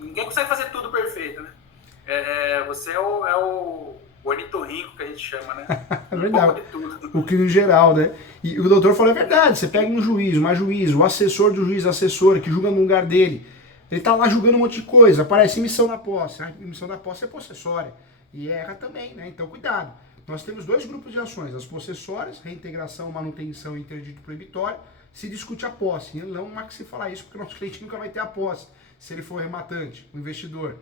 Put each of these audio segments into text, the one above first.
Ninguém consegue fazer tudo perfeito, né? Você é o ornitorrinco que a gente chama, né? É Um pouco verdade. de tudo. O crime geral, né? E o doutor falou a verdade. Você pega um juiz, uma juíza, o assessor do juiz, assessora, que julga no lugar dele. Ele tá lá julgando um monte de coisa. Aparece emissão da posse. A emissão da posse é possessória. E erra também, né? Então, cuidado. Nós temos dois grupos de ações. As possessórias, reintegração, manutenção e interdito proibitório. Se discute a posse. E não há que se falar isso, porque o nosso cliente nunca vai ter a posse, se ele for rematante, o investidor.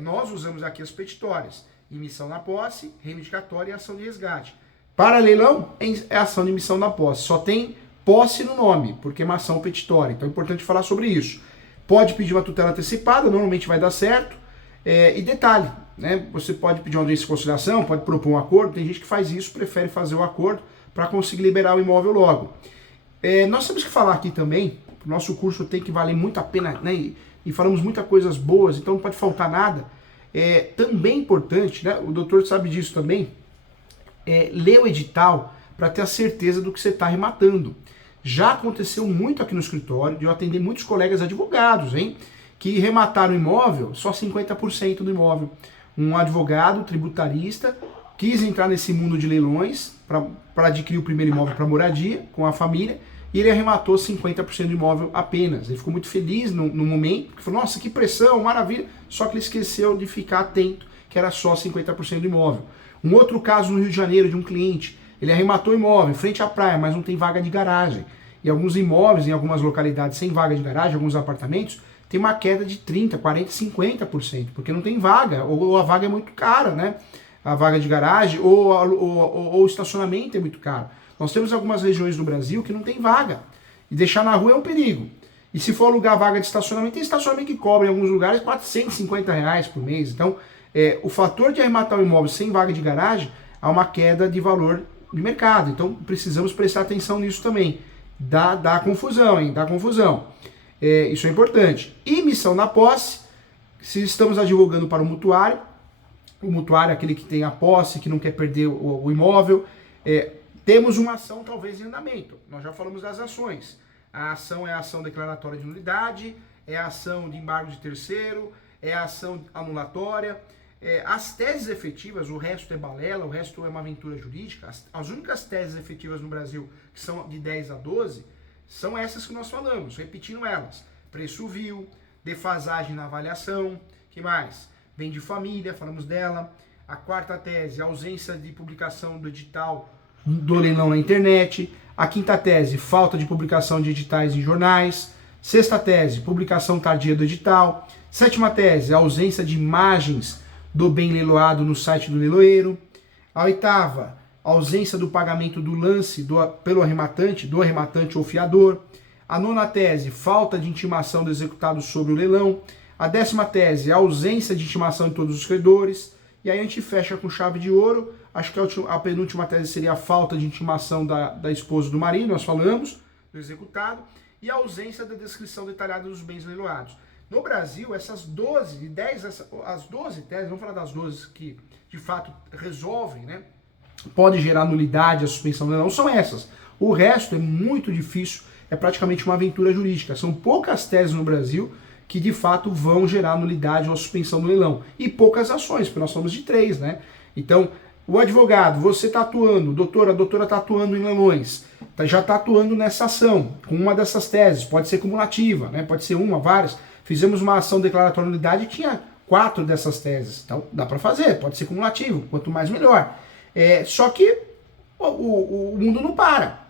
Nós usamos aqui as petitórias. Emissão da posse, reivindicatória e ação de resgate. Para leilão, é ação de emissão da posse. Só tem posse no nome, porque é uma ação petitória. Então é importante falar sobre isso. Pode pedir uma tutela antecipada, normalmente vai dar certo. E detalhe, né? Você pode pedir uma audiência de conciliação, pode propor um acordo. Tem gente que faz isso, prefere fazer o acordo para conseguir liberar o imóvel logo. Nós temos que falar aqui também, o nosso curso tem que valer muito a pena, né? E falamos muitas coisas boas, então não pode faltar nada. Também importante, né? O doutor sabe disso também, ler o edital para ter a certeza do que você está rematando. Já aconteceu muito aqui no escritório de eu atender muitos colegas advogados, hein? Que remataram o imóvel, só 50% do imóvel. Um advogado tributarista quis entrar nesse mundo de leilões para adquirir o primeiro imóvel para moradia com a família e ele arrematou 50% do imóvel apenas. Ele ficou muito feliz no momento, porque falou, nossa, que pressão, maravilha, só que ele esqueceu de ficar atento que era só 50% do imóvel. Um outro caso no Rio de Janeiro de um cliente, ele arrematou o imóvel em frente à praia, mas não tem vaga de garagem. E alguns imóveis em algumas localidades sem vaga de garagem, alguns apartamentos, tem uma queda de 30%, 40%, 50%, porque não tem vaga, ou a vaga é muito cara, né? A vaga de garagem, ou o estacionamento é muito caro. Nós temos algumas regiões do Brasil que não tem vaga, e deixar na rua é um perigo. E se for alugar vaga de estacionamento, tem estacionamento que cobra em alguns lugares R$ 450 por mês. Então, o fator de arrematar o imóvel sem vaga de garagem, há uma queda de valor de mercado. Então, precisamos prestar atenção nisso também. Dá confusão, hein? Dá confusão. Isso é importante. Emissão na posse, se estamos advogando para o mutuário é aquele que tem a posse, que não quer perder o imóvel, temos uma ação talvez em andamento. Nós já falamos das ações. A ação é a ação declaratória de nulidade, é a ação de embargo de terceiro, é a ação anulatória. As teses efetivas, o resto é balela, o resto é uma aventura jurídica. As únicas teses efetivas no Brasil, que são de 10 a 12, são essas que nós falamos, repetindo elas. Preço vil, defasagem na avaliação, que mais? Bem de família, falamos dela. A quarta tese, ausência de publicação do edital do leilão na internet. A quinta tese, falta de publicação de editais em jornais. Sexta tese, publicação tardia do edital. Sétima tese, ausência de imagens do bem leiloado no site do leiloeiro. A oitava, ausência do pagamento do lance pelo arrematante, do arrematante ou fiador. A nona tese, falta de intimação do executado sobre o leilão. A décima tese, ausência de intimação de todos os credores. E aí a gente fecha com chave de ouro. Acho que a penúltima tese seria a falta de intimação da esposa do marido, nós falamos, do executado. E a ausência da descrição detalhada dos bens leiloados. No Brasil, essas 12, as 12 teses, vamos falar das 12 que de fato resolvem, né? Pode gerar nulidade, a suspensão do leilão, são essas. O resto é muito difícil, é praticamente uma aventura jurídica. São poucas teses no Brasil que de fato vão gerar nulidade ou a suspensão do leilão. E poucas ações, porque nós somos de 3, né? Então, o advogado, você está atuando, a doutora está atuando em leilões, já está atuando nessa ação, com uma dessas teses, pode ser cumulativa, né? Pode ser uma, várias. Fizemos uma ação declaratória de nulidade e tinha 4 dessas teses. Então, dá para fazer, pode ser cumulativo, quanto mais melhor. Só que o mundo não para.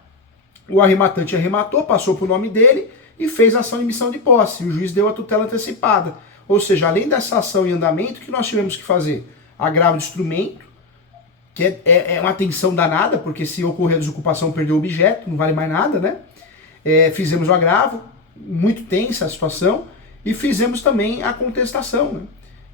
O arrematante arrematou, passou para o nome dele e fez a ação de emissão de posse. O juiz deu a tutela antecipada. Ou seja, além dessa ação em andamento, o que nós tivemos que fazer? Agravo de instrumento, que é uma tensão danada, porque se ocorrer a desocupação, perdeu o objeto, não vale mais nada, né? Fizemos o agravo, muito tensa a situação, e fizemos também a contestação, né?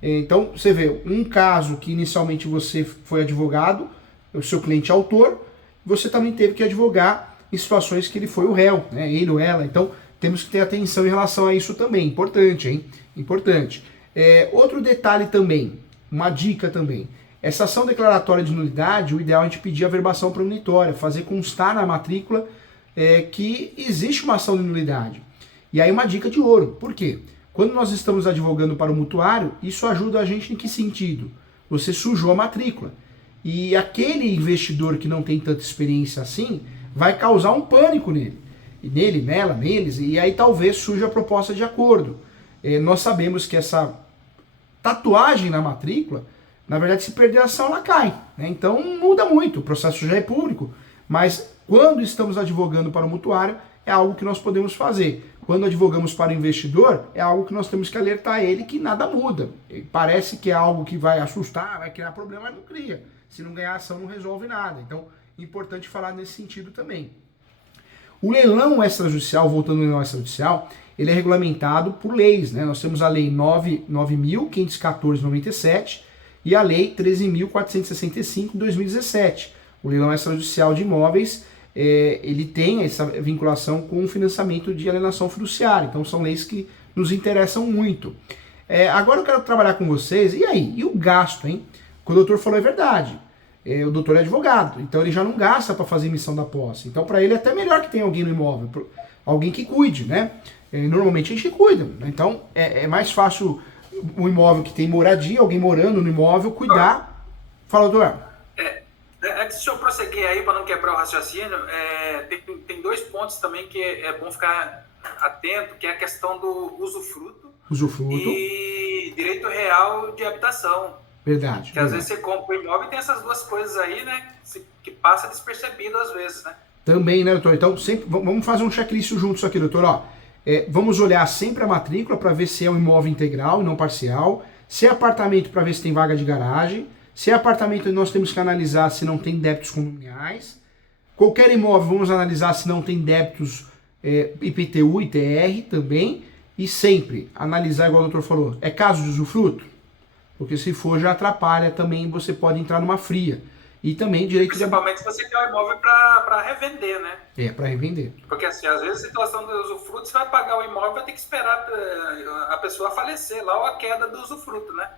Então, você vê, um caso que inicialmente você foi advogado, o seu cliente é autor, você também teve que advogar em situações que ele foi o réu, né? Ele ou ela. Então, temos que ter atenção em relação a isso também. Importante, hein? Importante. Outro detalhe também, uma dica também. Essa ação declaratória de nulidade, o ideal é a gente pedir a verbação premonitória, fazer constar na matrícula que existe uma ação de nulidade. E aí uma dica de ouro. Por quê? Quando nós estamos advogando para o mutuário, isso ajuda a gente em que sentido? Você sujou a matrícula. E aquele investidor que não tem tanta experiência assim, vai causar um pânico nele. E nele, nela, neles, e aí talvez surja a proposta de acordo. Nós sabemos que essa tatuagem na matrícula, na verdade, se perder a ação, ela cai. Né? Então muda muito, o processo já é público, mas quando estamos advogando para o mutuário, é algo que nós podemos fazer. Quando advogamos para o investidor, é algo que nós temos que alertar ele que nada muda. Parece que é algo que vai assustar, vai criar problema, mas não cria. Se não ganhar ação, não resolve nada. Então, é importante falar nesse sentido também. O leilão extrajudicial, voltando ao leilão extrajudicial, ele é regulamentado por leis. Né? Nós temos a Lei 9.514/97 e a Lei 13.465 de 2017. O leilão extrajudicial de imóveis, ele tem essa vinculação com o financiamento de alienação fiduciária. Então são leis que nos interessam muito. Agora eu quero trabalhar com vocês. E aí? E o gasto, hein? O que o doutor falou é verdade. O doutor é advogado, então ele já não gasta para fazer emissão da posse. Então para ele é até melhor que tenha alguém no imóvel, alguém que cuide, né? Normalmente a gente cuida. Né? Então é mais fácil um imóvel que tem moradia, alguém morando no imóvel, cuidar. Fala, doutor. Antes de eu prosseguir aí, para não quebrar o raciocínio, tem dois pontos também que é bom ficar atento, que é a questão do usufruto e direito real de habitação. Verdade. Que às vezes você compra o imóvel e tem essas duas coisas aí, né, que passa despercebido às vezes, né? Também, né, doutor? Então, sempre, vamos fazer um checklist juntos aqui, doutor. Ó, vamos olhar sempre a matrícula para ver se é um imóvel integral e não parcial, se é apartamento para ver se tem vaga de garagem, se é apartamento nós temos que analisar se não tem débitos condominiais, qualquer imóvel vamos analisar se não tem débitos IPTU, ITR também, e sempre analisar, igual o doutor falou, é caso de usufruto? Porque se for já atrapalha também, você pode entrar numa fria. E também direito principalmente se você quer o imóvel para revender, né? Para revender. Porque assim, às vezes a situação do usufruto, você vai pagar o imóvel, vai ter que esperar a pessoa falecer lá ou a queda do usufruto, né?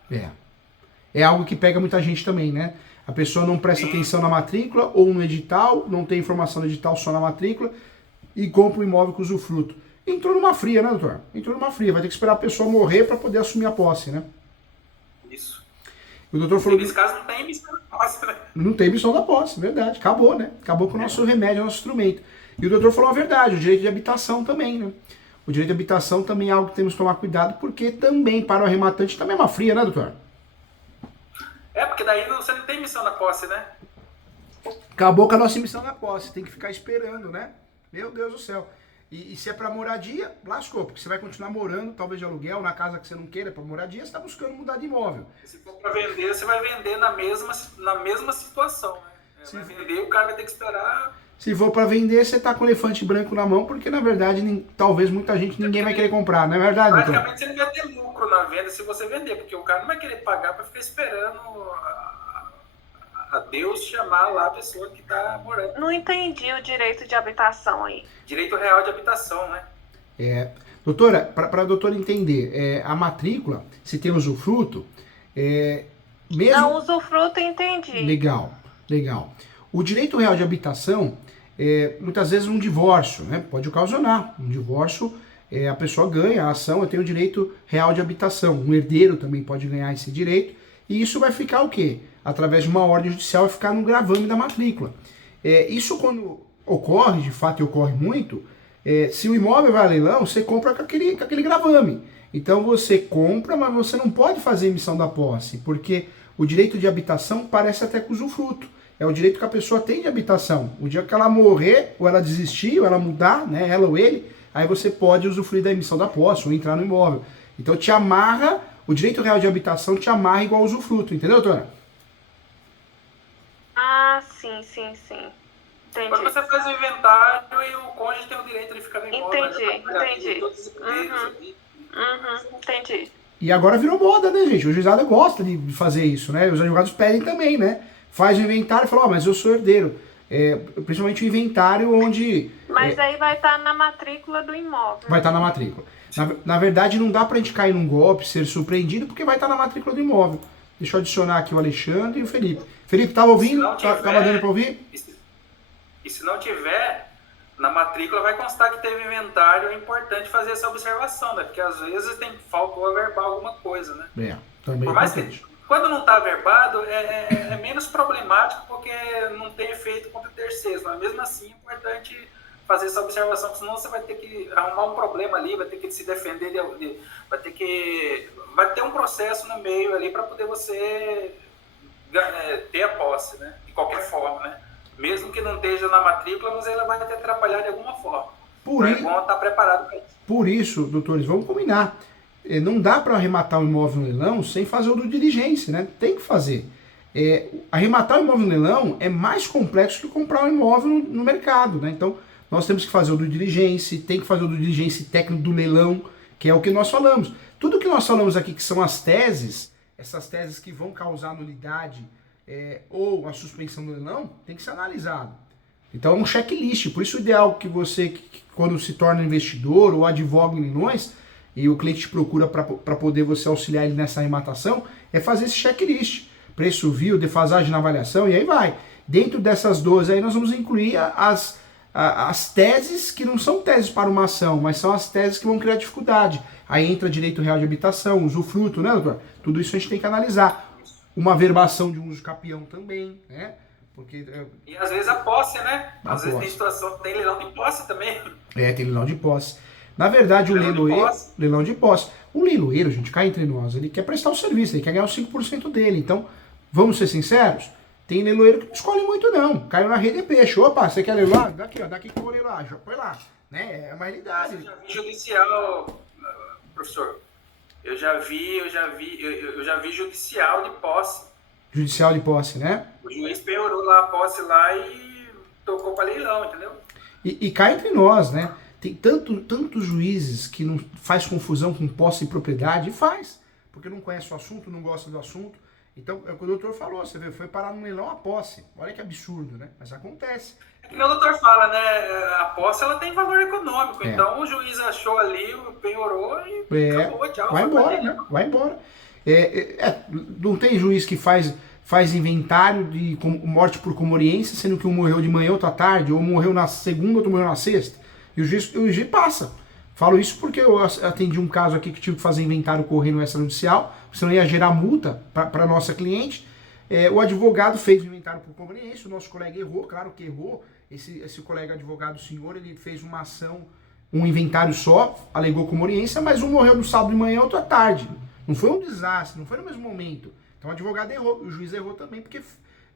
É algo que pega muita gente também, né? A pessoa não presta atenção na matrícula ou no edital, não tem informação no edital, só na matrícula, e compra o imóvel com usufruto. Entrou numa fria, né, doutor? Entrou numa fria, vai ter que esperar a pessoa morrer para poder assumir a posse, né? Isso. O doutor falou. Nesse caso não tem emissão da posse, né? Não tem emissão da posse, verdade. Acabou, né? Acabou com o nosso remédio, o nosso instrumento. E o doutor falou a verdade, o direito de habitação também, né? O direito de habitação também é algo que temos que tomar cuidado, porque também para o arrematante também é uma fria, né, doutor? Porque daí você não tem emissão da posse, né? Acabou com a nossa emissão da posse, tem que ficar esperando, né? Meu Deus do céu. E se é para moradia, lascou, porque você vai continuar morando, talvez de aluguel, na casa que você não queira, para moradia, você está buscando mudar de imóvel. Se for para vender, você vai vender na mesma situação, né? Vai vender, o cara vai ter que esperar. Se for para vender, você tá com o elefante branco na mão, porque na verdade, talvez muita gente, ninguém vai querer comprar, não é verdade? Praticamente você não vai ter lucro na venda se você vender, porque o cara não vai querer pagar para ficar esperando a Deus chamar lá a pessoa que está morando. Não entendi o direito de habitação aí. Direito real de habitação, né? Doutora, para a doutora entender, a matrícula, se tem usufruto, mesmo... Não, usufruto eu entendi. Legal. O direito real de habitação, muitas vezes um divórcio, né? Pode ocasionar. Um divórcio, a pessoa ganha a ação, eu tenho o direito real de habitação. Um herdeiro também pode ganhar esse direito. E isso vai ficar o quê? Através de uma ordem judicial, vai ficar no gravame da matrícula. Isso quando ocorre, de fato ocorre muito, se o imóvel vai a leilão, você compra com aquele gravame. Então você compra, mas você não pode fazer emissão da posse, porque o direito de habitação parece até com usufruto. É o direito que a pessoa tem de habitação. O dia que ela morrer, ou ela desistir, ou ela mudar, né, ela ou ele, aí você pode usufruir da emissão da posse, ou entrar no imóvel. Então te amarra, o direito real de habitação te amarra igual ao usufruto, entendeu, doutora? Ah, sim. Entendi. Quando você faz o inventário e o cônjuge tem o direito de ficar no imóvel. Entendi. Entendi. E agora virou moda, né, gente? O juizado gosta de fazer isso, né? Os advogados pedem também, né? Faz o inventário e fala, mas eu sou herdeiro. Principalmente o inventário onde... Mas aí vai estar na matrícula do imóvel. Vai estar na matrícula. Na verdade, não dá pra gente cair num golpe, ser surpreendido, porque vai estar na matrícula do imóvel. Deixa eu adicionar aqui o Alexandre e o Felipe. Felipe, tava ouvindo? Tava dando pra ouvir? E se não tiver, na matrícula vai constar que teve inventário. É importante fazer essa observação, né? Porque às vezes faltou averbar alguma coisa, né? Também por mais que, quando não está averbado, é menos problemático, porque não tem efeito contra terceiros, mas mesmo assim é importante fazer essa observação, senão você vai ter que arrumar um problema ali, vai ter que se defender, vai ter um processo no meio ali para poder você ter a posse, né? De qualquer forma, né? Mesmo que não esteja na matrícula, mas ela vai te atrapalhar de alguma forma. Então é bom estar preparado para isso. Por isso, doutores, vamos combinar. Não dá para arrematar um imóvel no leilão sem fazer o do diligência, né? Tem que fazer. Arrematar um imóvel no leilão é mais complexo que comprar um imóvel no mercado, né? Então, nós temos que fazer o do diligência, tem que fazer o do diligência técnico do leilão, que é o que nós falamos. Tudo que nós falamos aqui, que são as teses, essas teses que vão causar nulidade ou a suspensão do leilão, tem que ser analisado. Então, é um checklist. Por isso, o ideal que você, quando se torna investidor ou advoga em leilões, e o cliente te procura para poder você auxiliar ele nessa arrematação, é fazer esse checklist. Preço vil, defasagem na avaliação, e aí vai. Dentro dessas 12 aí nós vamos incluir as teses que não são teses para uma ação, mas são as teses que vão criar dificuldade. Aí entra direito real de habitação, usufruto, né, doutor? Tudo isso a gente tem que analisar. Uma verbação de um uso capião também, né? Porque, e às vezes a posse, né? Às vezes tem situação, tem leilão de posse também. Tem leilão de posse. Na verdade, leilão de posse. O leiloeiro, gente, cá entre nós, ele quer prestar o serviço, ele quer ganhar os 5% dele. Então, vamos ser sinceros, tem leiloeiro que não escolhe muito não. Caiu na rede de peixe. Opa, você quer leiloar? Daqui, ó, daqui que eu vou leiloar. Já põe lá. Né? É uma realidade. Eu já vi judicial, professor. Eu já vi judicial de posse. Judicial de posse, né? O juiz penhorou lá a posse lá e tocou para leilão, entendeu? E cá entre nós, né? Tem tantos juízes que não faz confusão com posse e propriedade, e faz, porque não conhece o assunto, não gosta do assunto. Então, é o que o doutor falou, você vê, foi parar no leilão a posse. Olha que absurdo, né? Mas acontece. É que o doutor fala, né? A posse ela tem valor econômico, então o juiz achou ali, penhorou e acabou, tchau. Vai embora, né? Vai embora. Não tem juiz que faz inventário de morte por comoriência, sendo que um morreu de manhã, outro à tarde, ou morreu na segunda, outro morreu na sexta. E o juiz passa. Falo isso porque eu atendi um caso aqui que tive que fazer inventário correndo extrajudicial, senão ia gerar multa para a nossa cliente. O advogado fez o inventário por conveniência, o nosso colega errou, claro que errou. Esse colega advogado, senhor, ele fez uma ação, um inventário só, alegou conveniência, mas um morreu no sábado de manhã, outro à tarde. Não foi um desastre, não foi no mesmo momento. Então o advogado errou, o juiz errou também, porque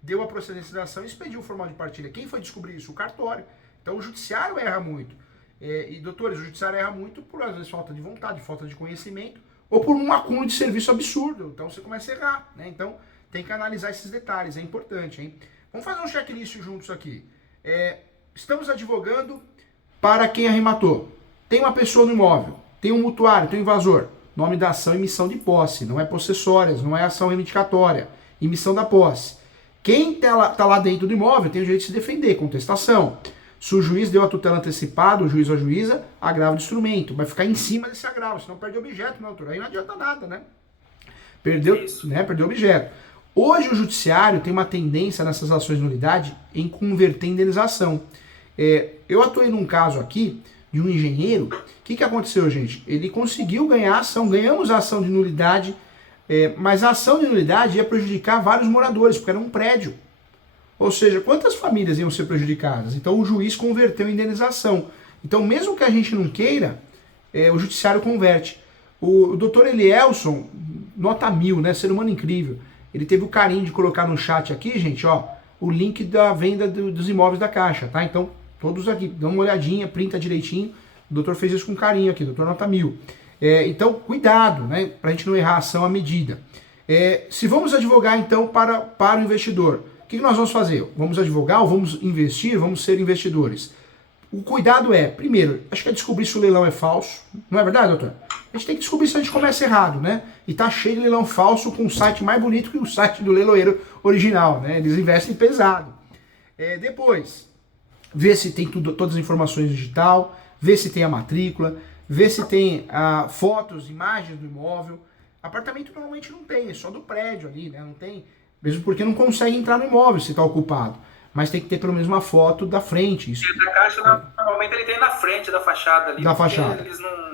deu a procedência da ação e expediu o formal de partilha. Quem foi descobrir isso? O cartório. Então o judiciário erra muito. E, doutores, o judiciário erra muito por, às vezes, falta de vontade, falta de conhecimento, ou por um acúmulo de serviço absurdo. Então você começa a errar, né? Então tem que analisar esses detalhes, é importante, hein? Vamos fazer um checklist juntos aqui. Estamos advogando para quem arrematou. Tem uma pessoa no imóvel, tem um mutuário, tem um invasor. Nome da ação, emissão de posse, não é possessórias, não é ação reivindicatória, emissão da posse. Quem tá lá dentro do imóvel tem o direito de se defender, contestação. Se o juiz deu a tutela antecipada, o juiz ou a juíza, agrava o instrumento. Vai ficar em cima desse agravo, senão perde o objeto, né, doutor? Aí não adianta nada, né? Perdeu o objeto. Hoje o judiciário tem uma tendência nessas ações de nulidade em converter em indenização. Eu atuei num caso aqui de um engenheiro. O que aconteceu, gente? Ele conseguiu ganhar a ação, ganhamos a ação de nulidade, mas a ação de nulidade ia prejudicar vários moradores, porque era um prédio. Ou seja, quantas famílias iam ser prejudicadas? Então o juiz converteu em indenização. Então mesmo que a gente não queira, o judiciário converte. O doutor Elielson, nota 1000, né? Ser humano incrível. Ele teve o carinho de colocar no chat aqui, gente, ó, o link da venda dos imóveis da Caixa, tá? Então, todos aqui, dá uma olhadinha, printa direitinho. O doutor fez isso com carinho aqui, doutor nota 1000. Então, cuidado, né? Pra gente não errar a ação à medida. Se vamos advogar, então, para o investidor, o que nós vamos fazer? Vamos advogar ou vamos investir? Vamos ser investidores? O cuidado primeiro, acho que é descobrir se o leilão é falso. Não é verdade, doutor? A gente tem que descobrir se a gente começa errado, né? E tá cheio de leilão falso com um site mais bonito que o site do leiloeiro original, né? Eles investem pesado. Depois, ver se tem todas as informações digital, ver se tem a matrícula, ver se tem fotos, imagens do imóvel. Apartamento normalmente não tem, é só do prédio ali, né? Não tem, mesmo porque não consegue entrar no imóvel se está ocupado. mas tem que ter pelo menos uma foto da frente. Isso. E da caixa, normalmente ele tem na frente da fachada ali. Da fachada. Eles não...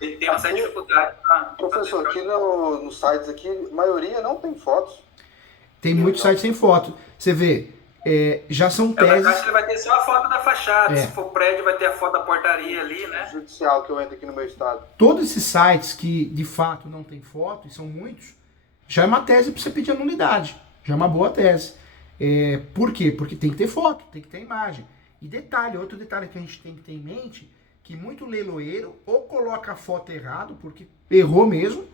Ele tem uma certa dificuldade. Professor, aqui nos sites aqui, a maioria não tem fotos. Tem muitos sites sem foto. Você vê, já são teses... Na caixa ele vai ter só a foto da fachada. Se for prédio, vai ter a foto da portaria ali, né? Judicial que eu entro aqui no meu estado. Todos esses sites que, de fato, não tem foto, e são muitos, já é uma tese para você pedir a nulidade. Já é uma boa tese. Por quê? Porque tem que ter foto, tem que ter imagem. E detalhe, outro detalhe que a gente tem que ter em mente, que muito leiloeiro ou coloca a foto errado, porque errou mesmo,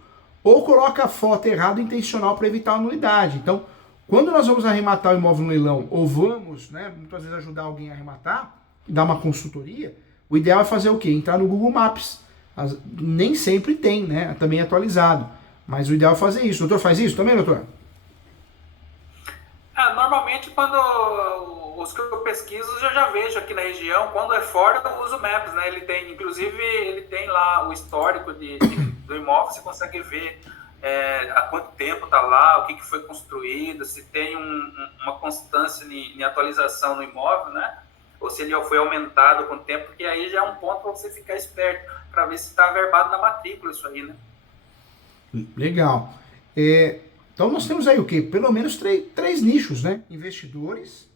ou coloca a foto errado intencional para evitar a nulidade. Então, quando nós vamos arrematar o imóvel no leilão, ou vamos, né, muitas vezes ajudar alguém a arrematar, dar uma consultoria, o ideal é fazer o quê? Entrar no Google Maps. Nem sempre tem, né, também atualizado. Mas o ideal é fazer isso. O doutor faz isso também, doutor? Normalmente, quando os que eu pesquiso, eu já vejo aqui na região. Quando é fora, eu uso o Maps, né? Inclusive, ele tem lá o histórico do imóvel, você consegue ver há quanto tempo está lá, o que foi construído, se tem uma constância em atualização no imóvel, né? Ou se ele foi aumentado com o tempo, porque aí já é um ponto para você ficar esperto, para ver se está averbado na matrícula isso aí, né? Legal. Então nós temos aí o quê? Pelo menos três nichos, né? Investidores,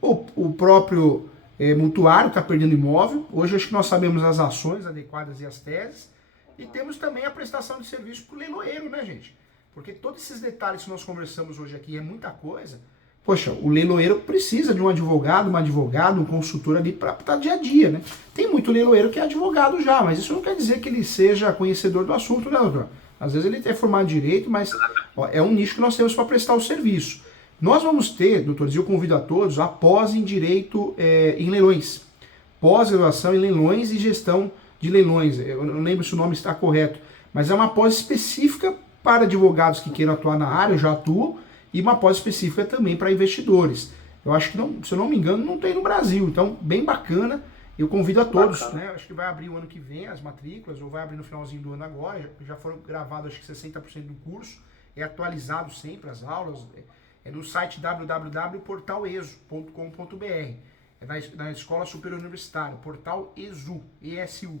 o próprio mutuário está perdendo imóvel. Hoje acho que nós sabemos as ações adequadas e as teses. E temos também a prestação de serviço para o leiloeiro, né, gente? Porque todos esses detalhes que nós conversamos hoje aqui é muita coisa. Poxa, o leiloeiro precisa de um advogado, uma advogada, um consultor ali para estar dia a dia, né? Tem muito leiloeiro que é advogado já, mas isso não quer dizer que ele seja conhecedor do assunto, né, doutor? Às vezes ele é formado em direito, mas é um nicho que nós temos para prestar o serviço. Nós vamos ter, doutores, e eu convido a todos, a pós em direito em leilões. Pós-graduação em leilões e gestão de leilões. Eu não lembro se o nome está correto, mas é uma pós específica para advogados que queiram atuar na área, eu já atuo, e uma pós específica também para investidores. Eu acho que, não, se eu não me engano, não tem no Brasil. Então, bem bacana. Eu convido a todos, né? Acho que vai abrir o ano que vem as matrículas, ou vai abrir no finalzinho do ano agora. Já foram gravados, acho que 60% do curso. É atualizado sempre as aulas. É no site www.portalesu.com.br. É na Escola Superior Universitária, Portal ESU, ESU.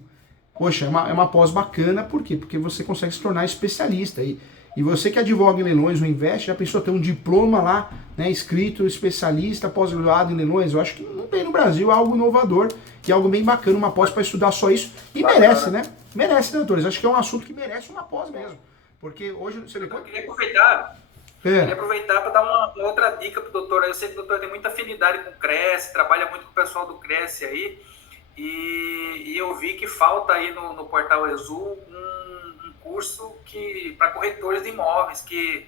Poxa, é uma pós bacana, por quê? Porque você consegue se tornar especialista. E você que advoga em leilões ou investe, já pensou ter um diploma lá, né, escrito especialista, pós-graduado em leilões? Eu acho que não tem no Brasil algo inovador, que é algo bem bacana, uma pós para estudar só isso. E merece, né? Merece, né, doutores? Acho que é um assunto que merece uma pós mesmo. Porque hoje... Eu queria aproveitar para dar uma outra dica para o doutor. Eu sei que o doutor tem muita afinidade com o Cresce, trabalha muito com o pessoal do Cresce aí, e eu vi que falta aí no Portal ESU um curso para corretores de imóveis que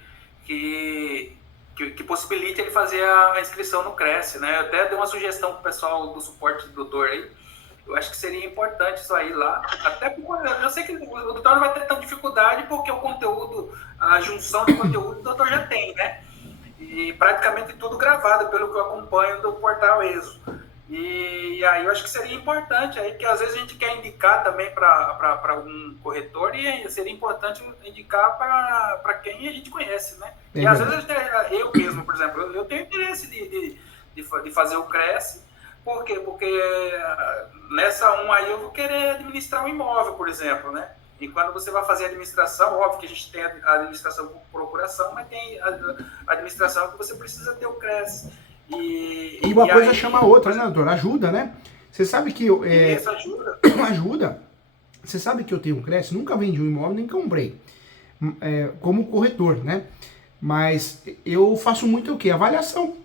possibilite ele fazer a inscrição no Cresce, né? Eu até dei uma sugestão para o pessoal do suporte do doutor aí. Eu acho que seria importante isso aí lá. Até porque eu sei que o doutor não vai ter tanta dificuldade, porque o conteúdo, a junção de conteúdo, o doutor já tem, né? E praticamente tudo gravado, pelo que eu acompanho do Portal ESU. E aí eu acho que seria importante, aí, que às vezes a gente quer indicar também para algum corretor, e seria importante indicar para quem a gente conhece, né? E às vezes eu mesmo, por exemplo, eu tenho interesse de fazer o Cresce. Por quê? Porque nessa aí eu vou querer administrar um imóvel, por exemplo, né? E quando você vai fazer a administração, óbvio que a gente tem a administração por procuração, mas tem a administração que você precisa ter o Cresce. E uma coisa chama a outra, né, doutor? Ajuda, né? Você sabe que... Isso ajuda. Ajuda. Você sabe que eu tenho um Cresce, nunca vendi um imóvel, nem comprei. Como corretor, né? Mas eu faço muito o quê? Avaliação.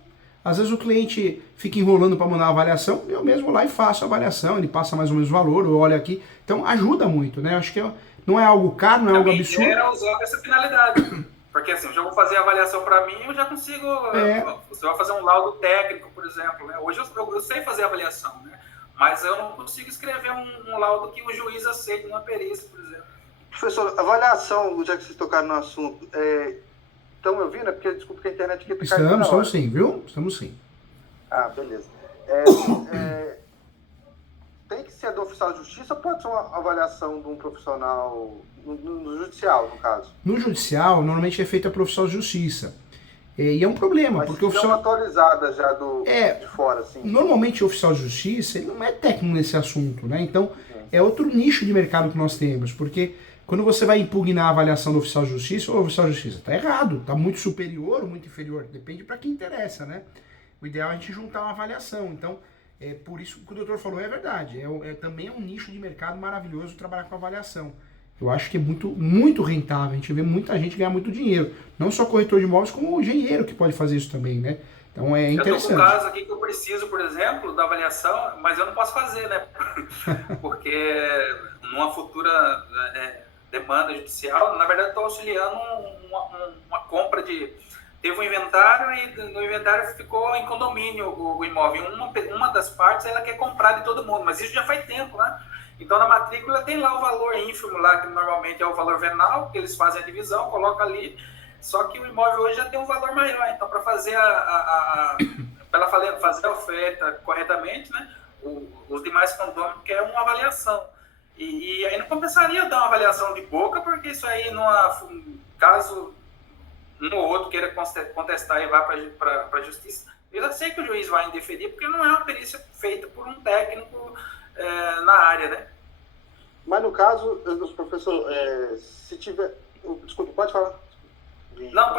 Às vezes o cliente fica enrolando para mandar a avaliação, eu mesmo vou lá e faço a avaliação, ele passa mais ou menos o valor, eu olho aqui. Então ajuda muito, né? Acho que não é algo caro, não é algo absurdo. Era usando essa finalidade. Porque assim, eu já vou fazer a avaliação para mim, eu já consigo... Você vai fazer um laudo técnico, por exemplo, né? Hoje eu sei fazer avaliação, né? Mas eu não consigo escrever um laudo que o juiz aceite numa perícia, por exemplo. Professor, avaliação, já que vocês tocaram no assunto, estão me ouvindo? Porque, desculpa que a internet aqui está caindo. Estamos sim, viu? Estamos sim. Ah, beleza. Tem que ser do oficial de justiça ou pode ser uma avaliação de um profissional no judicial, no caso? No judicial, normalmente é feita a profissional de justiça. E é um problema, Mas porque o se oficial... uma atualizada já de fora, assim. Normalmente o oficial de justiça, ele não é técnico nesse assunto, né? Então, é outro nicho de mercado que nós temos, porque quando você vai impugnar a avaliação do oficial de justiça, o oficial de justiça tá errado, tá muito superior ou muito inferior, depende para quem interessa, né? O ideal é a gente juntar uma avaliação. Então, por isso que o doutor falou é verdade. Também é um nicho de mercado maravilhoso trabalhar com avaliação. Eu acho que é muito, muito rentável. A gente vê muita gente ganhar muito dinheiro. Não só corretor de imóveis, como o engenheiro que pode fazer isso também, né? Então é interessante. Eu tô com um caso aqui que eu preciso, por exemplo, da avaliação, mas eu não posso fazer, né? Porque numa futura demanda judicial, na verdade, eu estou auxiliando uma compra de... Teve um inventário e no inventário ficou em condomínio o imóvel. Uma das partes ela quer comprar de todo mundo, mas isso já faz tempo, né? Então na matrícula tem lá o valor ínfimo lá, que normalmente é o valor venal, que eles fazem a divisão, colocam ali, só que o imóvel hoje já tem um valor maior. Então para fazer fazer a oferta corretamente, né? Os demais condôminos querem uma avaliação. E aí não compensaria dar uma avaliação de boca, porque isso aí, caso um ou outro queira contestar e vá para a justiça, eu já sei que o juiz vai indeferir, porque não é uma perícia feita por um técnico na área, né? Mas no caso, professor, se tiver... Desculpa, pode falar. Não,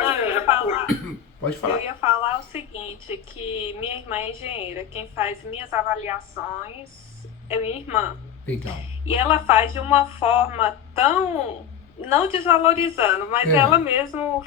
pode falar. Eu ia falar o seguinte, que minha irmã é engenheira, quem faz minhas avaliações é minha irmã. Legal. E ela faz de uma forma tão, não desvalorizando, mas ela mesmo